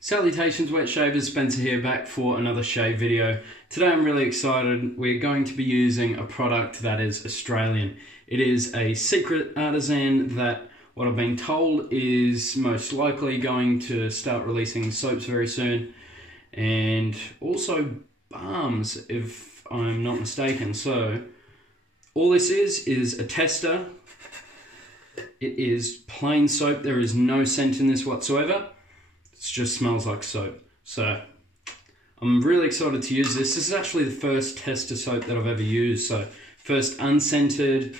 Salutations wet shavers, Spencer here back for another shave video. Today I'm really excited. We're going to be using a product that is Australian. It is a secret artisan that what I've been told is most likely going to start releasing soaps very soon, and also balms if I'm not mistaken. So all this is a tester. It is plain soap. There is no scent in this whatsoever. It just smells like soap. So I'm really excited to use this. This is actually the first tester soap that I've ever used. So first unscented.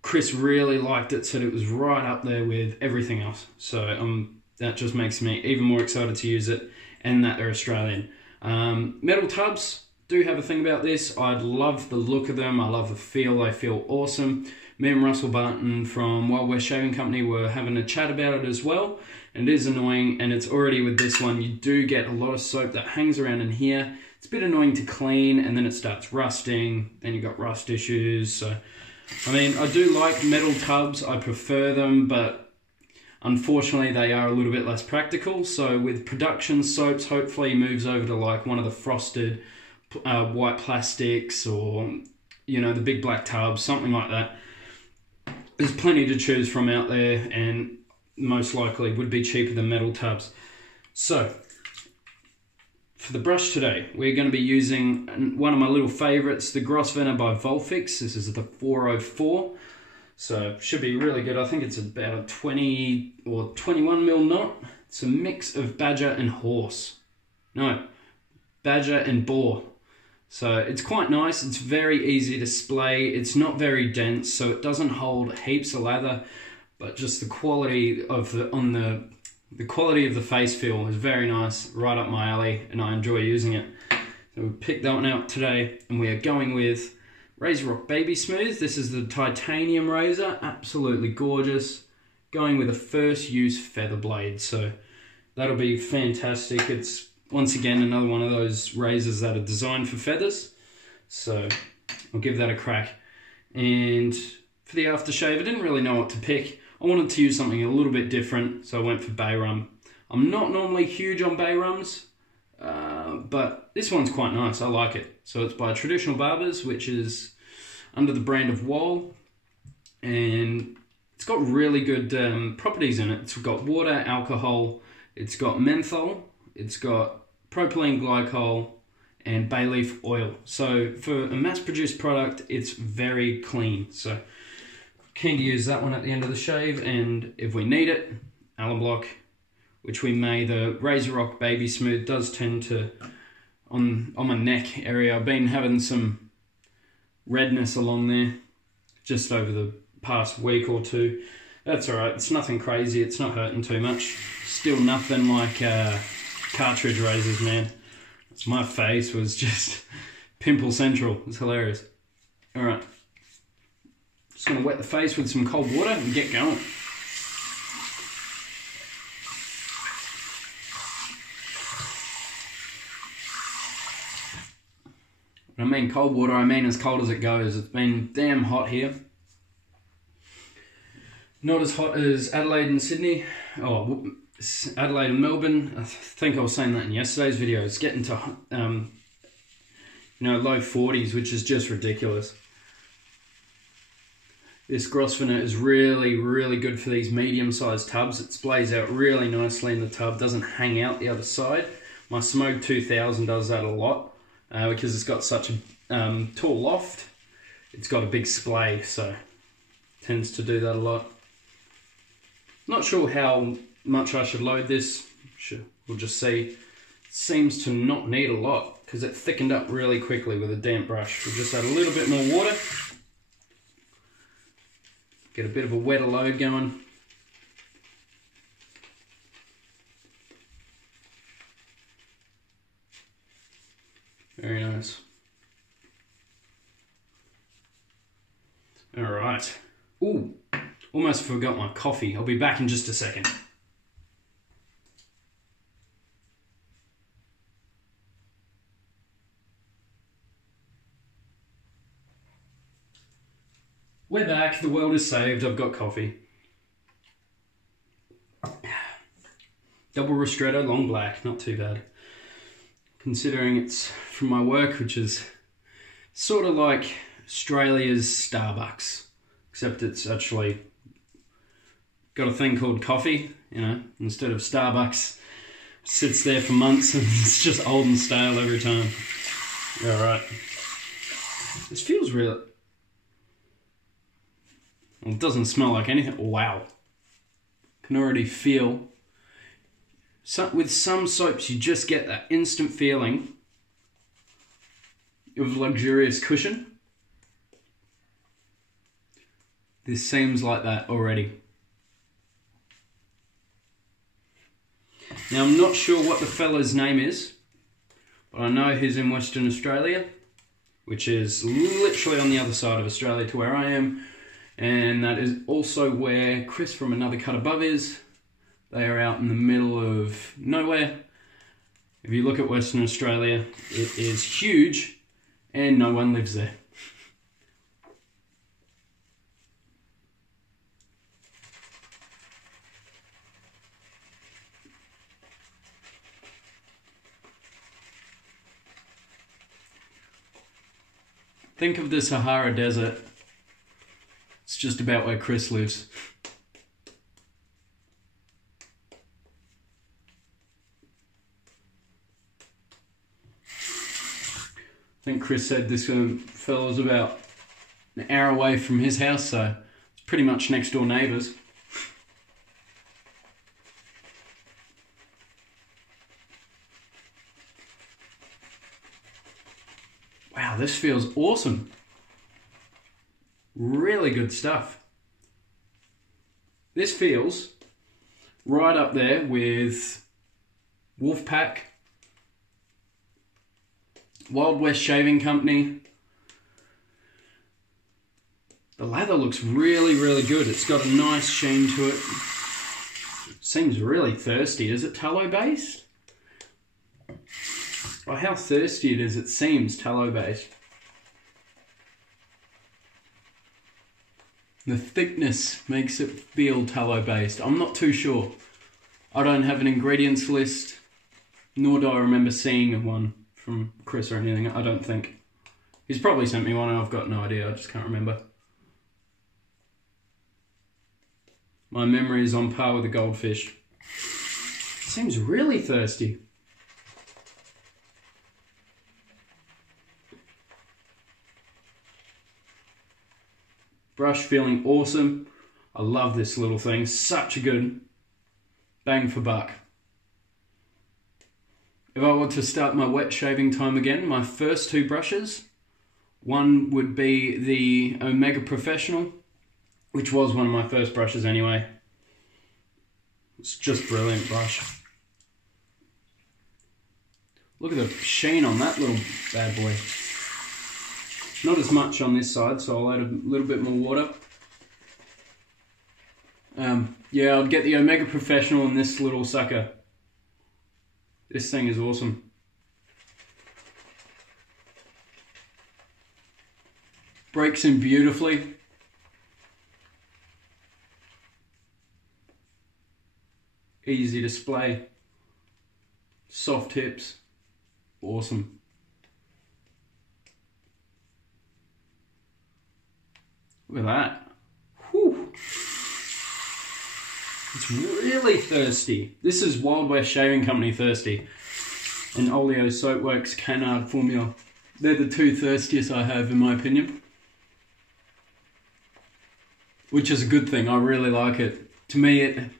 Chris really liked it, said it was right up there with everything else. So that just makes me even more excited to use it, and that they're Australian. Metal tubs do have a thing about this. I love the look of them. I love the feel. They feel awesome. Me and Russell Barton from Wild West Shaving Company were having a chat about it as well, and it is annoying, and it's already with this one. You do get a lot of soap that hangs around in here. It's a bit annoying to clean, and then it starts rusting, then you've got rust issues. So, I mean, I do like metal tubs. I prefer them, but unfortunately they are a little bit less practical. So with production soaps, hopefully moves over to like one of the frosted white plastics, or you know, the big black tubs, something like that. There's plenty to choose from out there, and most likely would be cheaper than metal tubs. So for the brush today, we're going to be using one of my little favorites, the Grosvenor by Volfix. This is the 404. So should be really good. I think it's about a 20 or 21 mil knot. It's a mix of badger and horse. No, badger and boar. So it's quite nice. It's very easy to splay. It's not very dense, so it doesn't hold heaps of lather, but just the quality of the quality of the face feel is very nice, right up my alley, and I enjoy using it. So we picked that one out today, and we are going with RazoRock Baby Smooth. This is the titanium razor, absolutely gorgeous. Going with a first use feather blade, so that'll be fantastic. It's once again another one of those razors that are designed for feathers, so I'll give that a crack. And for the aftershave, I didn't really know what to pick. I wanted to use something a little bit different, so I went for bay rum. I'm not normally huge on bay rums, but this one's quite nice. I like it. So it's by Traditional Barbers, which is under the brand of Wall, and it's got really good properties in it. It's got water, alcohol, it's got menthol, it's got propylene glycol, and bay leaf oil. So for a mass-produced product, it's very clean. So keen to use that one at the end of the shave, and if we need it, alum block, which we may. The RazoRock Baby Smooth does tend to, on my neck area, I've been having some redness along there just over the past week or two. That's alright, it's nothing crazy, it's not hurting too much. Still nothing like cartridge razors, man. My face was just pimple central. It's hilarious. Alright. Just going to wet the face with some cold water and get going. When I mean cold water, I mean as cold as it goes. It's been damn hot here. Not as hot as Adelaide and Sydney. Oh, Adelaide and Melbourne. I think I was saying that in yesterday's video. It's getting to you know, low 40s, which is just ridiculous. This Grosvenor is really, really good for these medium-sized tubs. It splays out really nicely in the tub, doesn't hang out the other side. My Smoke 2000 does that a lot because it's got such a tall loft. It's got a big splay, so it tends to do that a lot. Not sure how much I should load this. We'll just see. It seems to not need a lot because it thickened up really quickly with a damp brush. We'll just add a little bit more water. Get a bit of a wetter load going. Very nice. All right. Ooh, almost forgot my coffee. I'll be back in just a second. We're back, the world is saved, I've got coffee. Double ristretto, long black, not too bad. Considering it's from my work, which is sort of like Australia's Starbucks, except it's actually got a thing called coffee, you know, instead of Starbucks. Sits there for months and it's just old and stale every time. Yeah, right. This feels real. Well, it doesn't smell like anything. Wow. Can already feel. With some soaps, you just get that instant feeling of luxurious cushion. This seems like that already. Now, I'm not sure what the fella's name is, but I know he's in Western Australia, which is literally on the other side of Australia to where I am, and that is also where Chris from Another Cut Above is. They are out in the middle of nowhere. If you look at Western Australia, it is huge, and no one lives there. Think of the Sahara Desert. It's just about where Chris lives. I think Chris said this fellow was about an hour away from his house, so it's pretty much next door neighbours. Wow, this feels awesome. Really good stuff. This feels right up there with Wolfpack, Wild West Shaving Company. The lather looks really, really good. It's got a nice sheen to it. Seems really thirsty. Is it tallow based? By how thirsty it is, it seems tallow based. The thickness makes it feel tallow based. I'm not too sure. I don't have an ingredients list, nor do I remember seeing one from Chris or anything, I don't think. He's probably sent me one and I've got no idea, I just can't remember. My memory is on par with a goldfish. Seems really thirsty. Brush feeling awesome. I love this little thing. Such a good bang for buck. If I were to start my wet shaving time again, my first two brushes, one would be the Omega Professional, which was one of my first brushes anyway. It's just brilliant brush. Look at the sheen on that little bad boy. Not as much on this side, so I'll add a little bit more water. Yeah, I'll get the Omega Professional in this little sucker. This thing is awesome. Breaks in beautifully. Easy display. Soft tips. Awesome. Look at that. Whew. It's really thirsty. This is Wild West Shaving Company thirsty. And Oleo Soapworks Canard Formula. They're the two thirstiest I have in my opinion. Which is a good thing. I really like it. To me it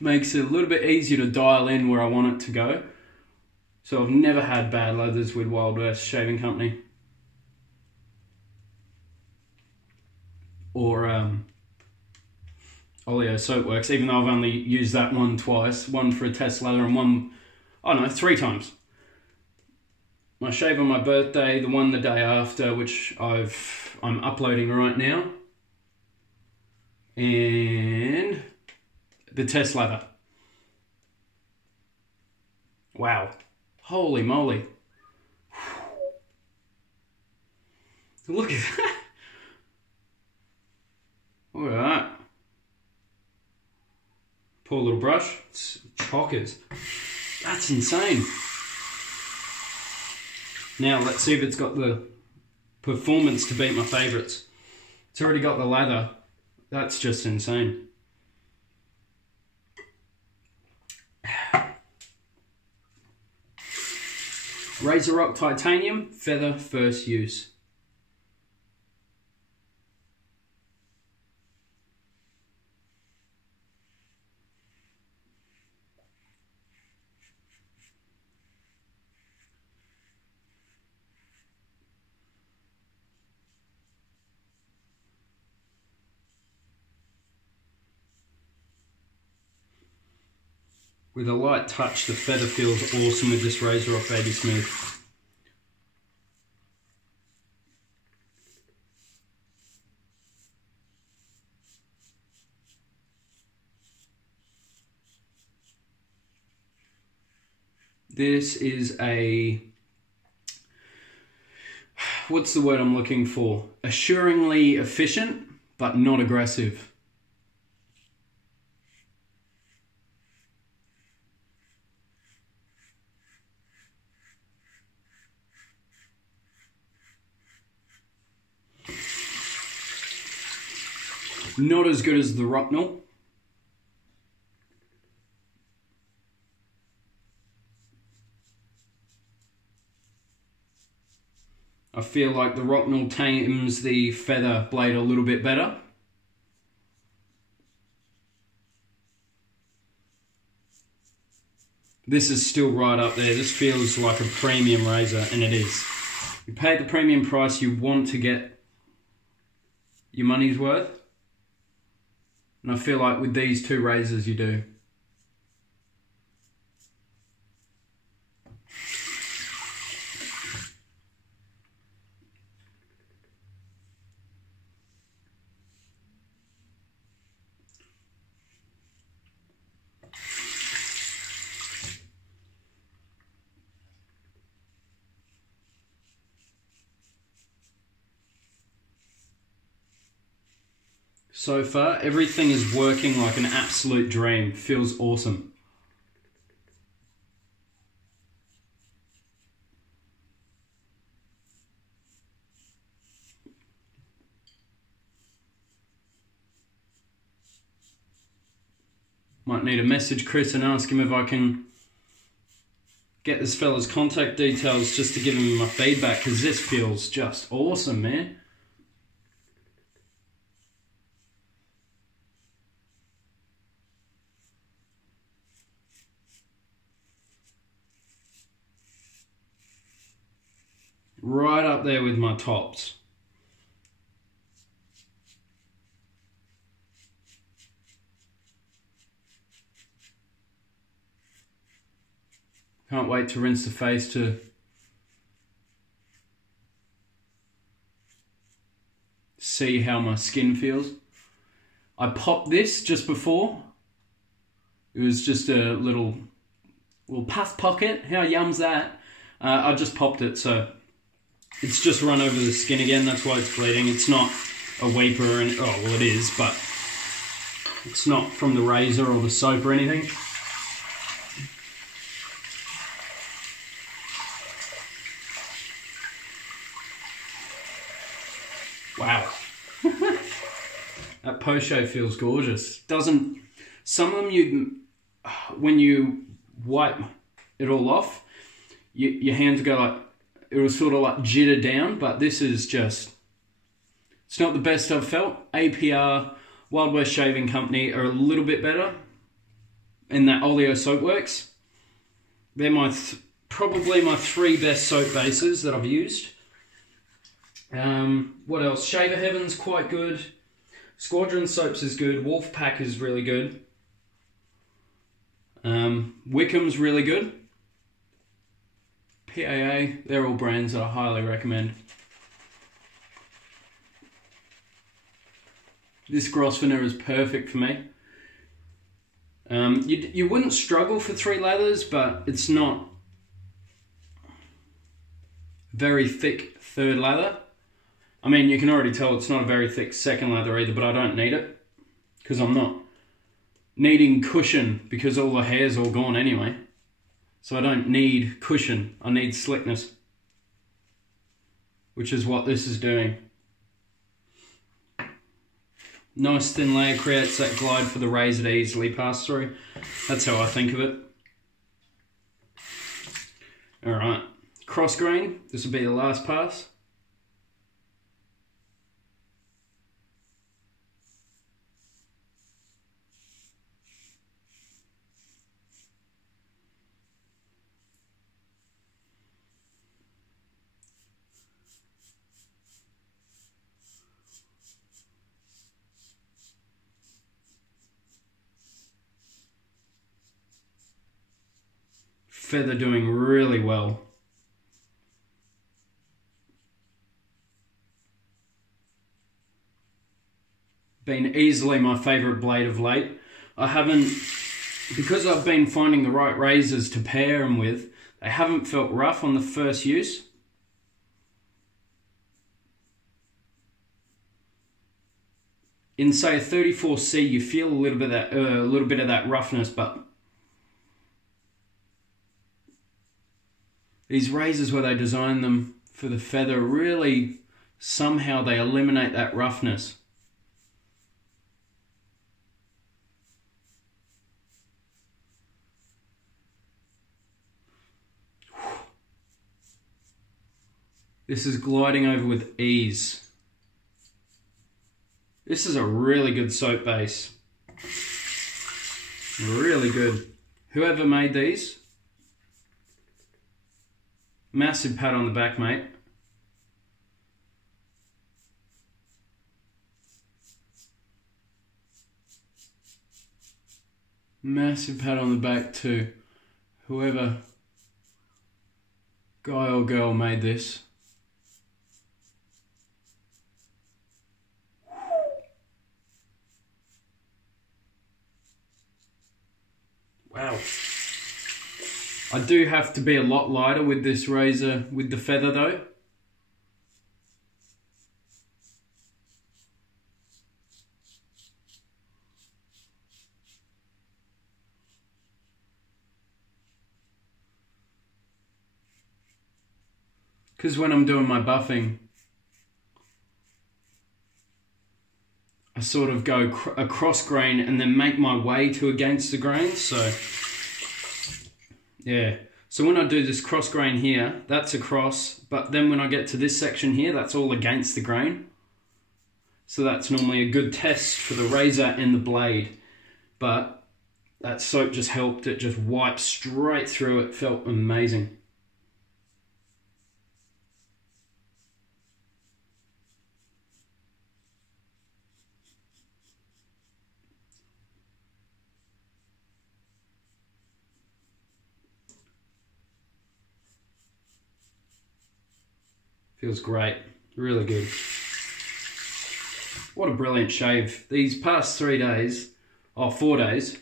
makes it a little bit easier to dial in where I want it to go. So I've never had bad leathers with Wild West Shaving Company. Or Oleo Soapworks, even though I've only used that one twice. One for a test lather and one, I don't know, 3 times. My shave on my birthday, the one the day after, which I'm uploading right now. And the test lather. Wow. Holy moly. Look at that. Look at that. Poor little brush. It's chockers. That's insane. Now let's see if it's got the performance to beat my favourites. It's already got the lather. That's just insane. Razor Rock Titanium, feather first use. With a light touch, the feather feels awesome with this Razor Rock Baby Smooth. This is a, what's the word I'm looking for? Assuringly efficient, but not aggressive. Not as good as the Rocknell. I feel like the Rocknell tames the feather blade a little bit better. This is still right up there. This feels like a premium razor, and it is. You pay the premium price, you want to get your money's worth. And I feel like with these two razors you do. So far, everything is working like an absolute dream. Feels awesome. Might need to message Chris and ask him if I can get this fella's contact details just to give him my feedback, because this feels just awesome, man. Right up there with my tops. Can't wait to rinse the face to see how my skin feels. I popped this just before. It was just a little puff pocket. How yum's that? I just popped it, so it's just run over the skin again. That's why it's bleeding. It's not a weeper, and oh well, it is, but it's not from the razor or the soap or anything. Wow. That post-shave feels gorgeous. Doesn't, some of them when you wipe it all off, your hands go like, it will sort of like jitter down, but this is just, it's not the best I've felt. APR, Wild West Shaving Company are a little bit better. And that Oleo Soapworks, they're probably my three best soap bases that I've used. What else? Shaver Heaven's quite good. Squadron Soaps is good. Wolfpack is really good. Wickham's really good. PAA, they're all brands that I highly recommend. This Grosvenor is perfect for me. You wouldn't struggle for 3 lathers, but it's not very thick third lather. I mean, you can already tell it's not a very thick second lather either, but I don't need it because I'm not needing cushion because all the hair's all gone anyway. So I don't need cushion, I need slickness, which is what this is doing. Nice thin layer creates that glide for the razor to easily pass through. That's how I think of it. Alright, cross grain, this will be the last pass. Feather doing really well. Been easily my favourite blade of late. I haven't, because I've been finding the right razors to pair them with, they haven't felt rough on the first use. In say a 34C, you feel a little bit of that roughness, but these razors where they design them for the feather, really somehow they eliminate that roughness. This is gliding over with ease. This is a really good soap base. Really good. Whoever made these, massive pat on the back, mate. Massive pat on the back to whoever guy or girl made this. Wow. I do have to be a lot lighter with this razor with the feather though. Because when I'm doing my buffing, I sort of go across grain and then make my way to against the grain. So yeah, so when I do this cross grain here, that's across, but then when I get to this section here, that's all against the grain. So that's normally a good test for the razor and the blade. But that soap just helped, it just wiped straight through, it felt amazing. Feels great, really good. What a brilliant shave. These past 3 days, oh, 4 days,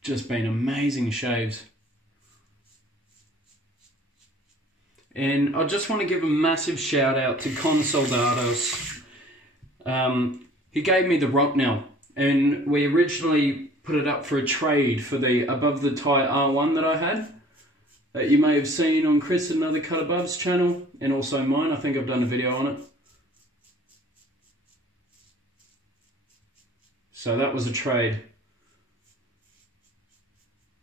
just been amazing shaves. And I just want to give a massive shout out to Con Soldados. He gave me the Rocknell, and we originally put it up for a trade for the Above the Tie R1 that I had, that you may have seen on Chris and Another Cut Above's channel, and also mine. I think I've done a video on it. So that was a trade.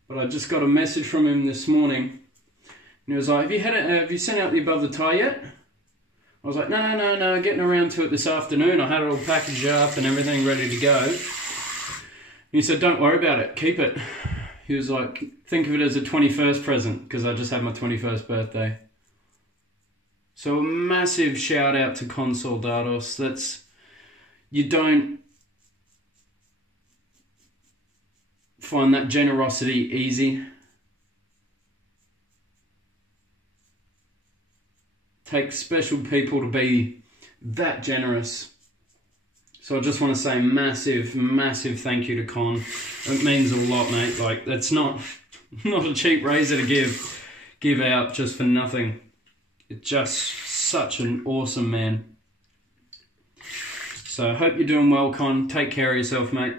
But I just got a message from him this morning. And he was like, have you sent out the Above the Tie yet? I was like, no, getting around to it this afternoon. I had it all packaged up and everything ready to go. And he said, don't worry about it, keep it. He was like, think of it as a 21st present, because I just had my 21st birthday. So a massive shout out to Con Soldados. You don't find that generosity easy. Takes special people to be that generous. So I just want to say massive, massive thank you to Con. It means a lot, mate. Like, that's not a cheap razor to give out just for nothing. It's just such an awesome man. So I hope you're doing well, Con. Take care of yourself, mate.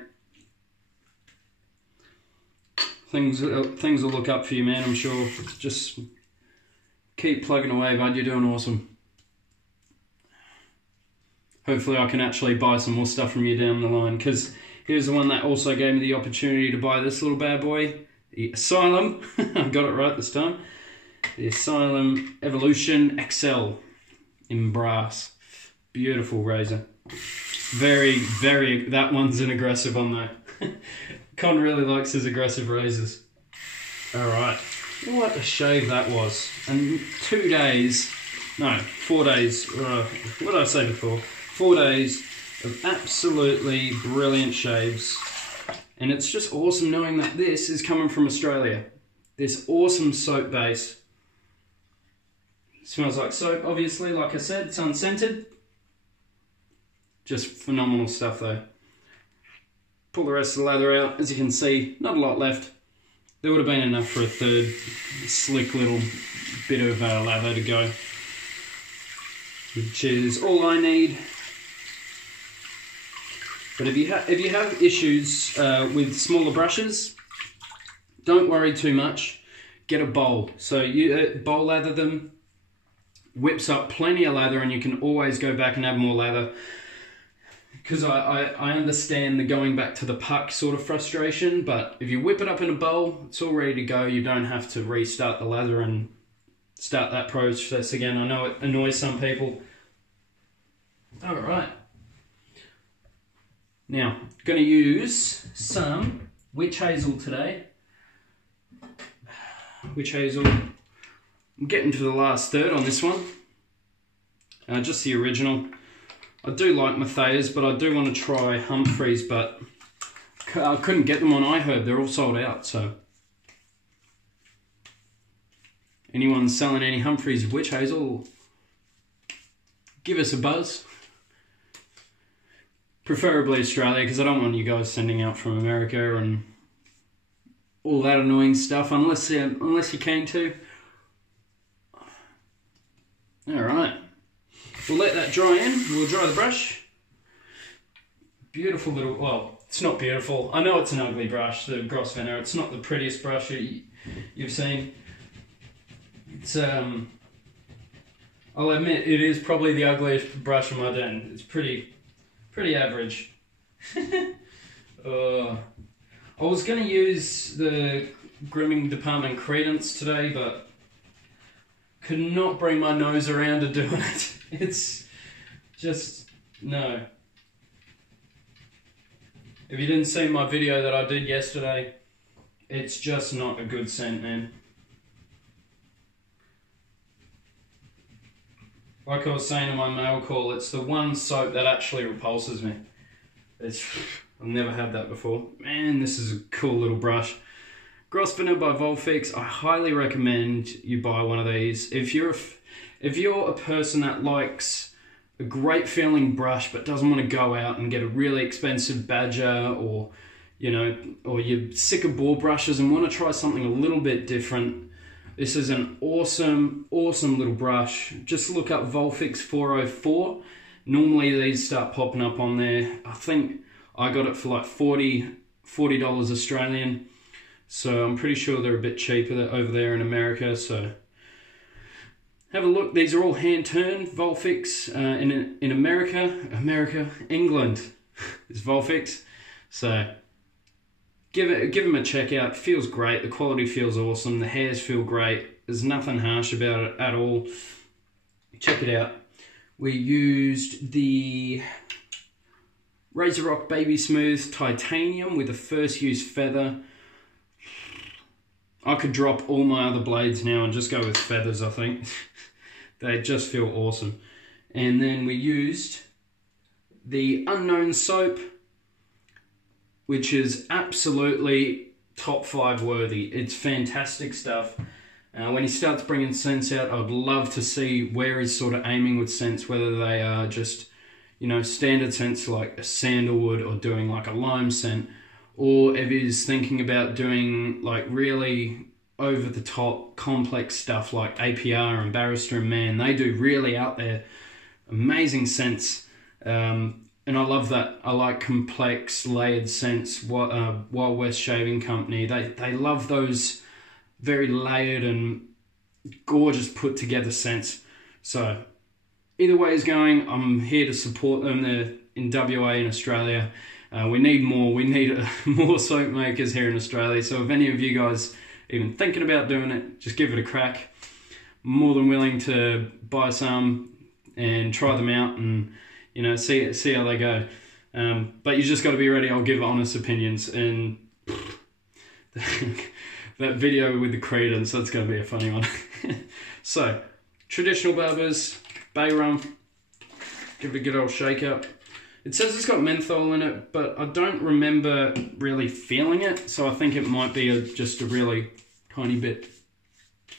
Things will look up for you, man, I'm sure. Just keep plugging away, bud. You're doing awesome. Hopefully I can actually buy some more stuff from you down the line, because here's the one that also gave me the opportunity to buy this little bad boy, the Asylum. I got it right this time. The Asylum Evolution XL in brass. Beautiful razor. Very, very, that one's an aggressive one though. Con really likes his aggressive razors. Alright, what a shave that was. And 2 days, no, 4 days, what did I say before? 4 days of absolutely brilliant shaves. And it's just awesome knowing that this is coming from Australia. This awesome soap base. Smells like soap, obviously, like I said, it's unscented. Just phenomenal stuff though. Pull the rest of the leather out. As you can see, not a lot left. There would have been enough for a third slick little bit of lather to go, which is all I need. But if you have issues with smaller brushes, don't worry too much. Get a bowl. So you bowl lather them, whips up plenty of lather, and you can always go back and have more lather. Because I understand the going back to the puck sort of frustration, but if you whip it up in a bowl, it's all ready to go. You don't have to restart the lather and start that process again. I know it annoys some people. All right. Now, going to use some witch hazel today. Witch hazel. I'm getting to the last third on this one. Just the original. I do like Matthias, but I do want to try Humphreys, but I couldn't get them on iHerb. They're all sold out, so. Anyone selling any Humphreys witch hazel, give us a buzz. Preferably Australia, because I don't want you guys sending out from America and all that annoying stuff, unless you're keen to. Alright. We'll let that dry in. We'll dry the brush. Beautiful little, well, it's not beautiful. I know it's an ugly brush, the Grosvenor. It's not the prettiest brush you've seen. It's, I'll admit, it is probably the ugliest brush in my den. It's pretty average. I was going to use the grooming department Credence today, but could not bring my nose around to doing it. It's just, no. If you didn't see my video that I did yesterday, it's just not a good scent, man. Like I was saying in my mail call, it's the one soap that actually repulses me. I've never had that before. Man, this is a cool little brush. Grosvenor by Volfix. I highly recommend you buy one of these. If you're a person that likes a great feeling brush but doesn't want to go out and get a really expensive Badger, or or you're sick of ball brushes and want to try something a little bit different, this is an awesome little brush. Just look up Volfix 404. Normally these start popping up on there. I think I got it for like $40 Australian. So I'm pretty sure they're a bit cheaper over there in America. So have a look. These are all hand-turned Volfix in America, England is Volfix. So give them a check out. It feels great. The quality feels awesome. The hairs feel great. There's nothing harsh about it at all. Check it out. We used the Razor Rock Baby Smooth Titanium with a first use feather. I could drop all my other blades now and just go with feathers, I think. They just feel awesome. And then we used the Unknown Soap, which is absolutely top 5 worthy. It's fantastic stuff. When he starts bringing scents out, I would love to see where he's sort of aiming with scents, whether they are just, you know, standard scents like a sandalwood or doing like a lime scent, or if he's thinking about doing like really over the top complex stuff like APR and Barrister and Man. They do really out there amazing scents, and I love that. I like complex layered scents. Wild West Shaving Company, they love those very layered and gorgeous put together scents. So either way is going, I'm here to support them. They're in WA in Australia. We need more. We need more soap makers here in Australia. So if any of you guys even thinking about doing it, just give it a crack. I'm more than willing to buy some and try them out and, you know, see how they go. But you just got to be ready. I'll give honest opinions. And that video with the credence, that's going to be a funny one. So, traditional barbers, bay rum, give it a good old shake up. It says it's got menthol in it, but I don't remember really feeling it, so I think it might be just a really tiny bit.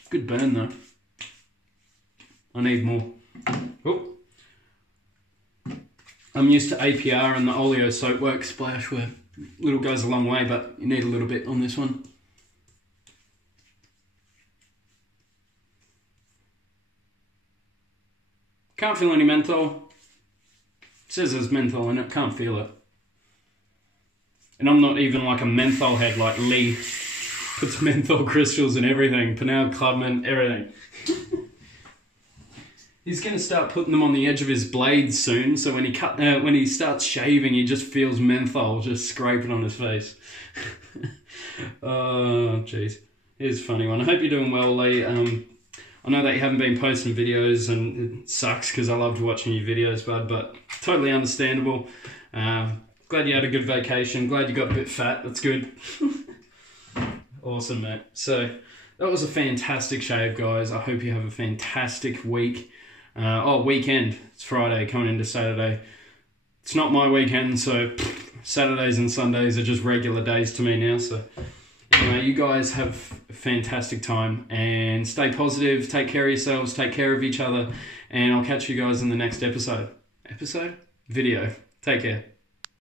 Good burn though. I need more. Oh. I'm used to APR and the Oleo Soapworks splash where little goes a long way, but you need a little bit on this one. Can't feel any menthol. It says there's menthol in it, can't feel it. And I'm not even like a menthol head like Lee. Puts menthol crystals in everything, Pinel Clubman, everything. He's going to start putting them on the edge of his blades soon, so when he starts shaving, he just feels menthol just scraping on his face. Oh, jeez. Here's a funny one. I hope you're doing well, Lee. I know that you haven't been posting videos, and it sucks because I loved watching your videos, bud, but totally understandable. Glad you had a good vacation. Glad you got a bit fat. That's good. Awesome, mate. So that was a fantastic shave, guys. I hope you have a fantastic week. Weekend. It's Friday coming into Saturday. It's not my weekend, so Saturdays and Sundays are just regular days to me now. So anyway, you guys have a fantastic time and stay positive. Take care of yourselves. Take care of each other. And I'll catch you guys in the next episode. Video. Take care.